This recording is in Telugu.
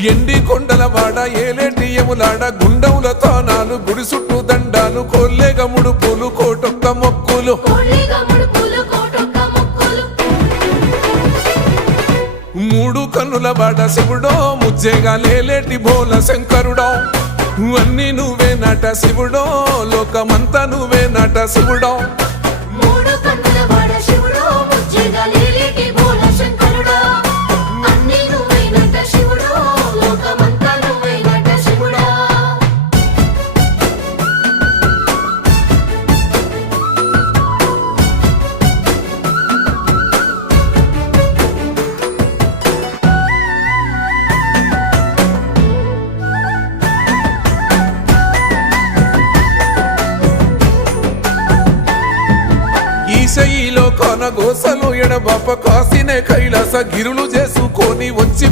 ఎండి కొండల వాడ ఏలేటి యములాడ గుండముల తానాలు గుడి చుట్టూ దండాలు కొల్లేగ ముడుపులు కోటొక్క మొక్కులు మూడు కన్నుల వాడ శివుడో ముజ్జేగా లేలేటి బోల శంకరుడో అన్ని నువ్వే నట శివుడో లోకమంతా నువ్వే నట శివుడో ఈశయిలో కొన గోసలు ఎడబాప కాసినే కైలాస గిరులు చేసుకొని వచ్చి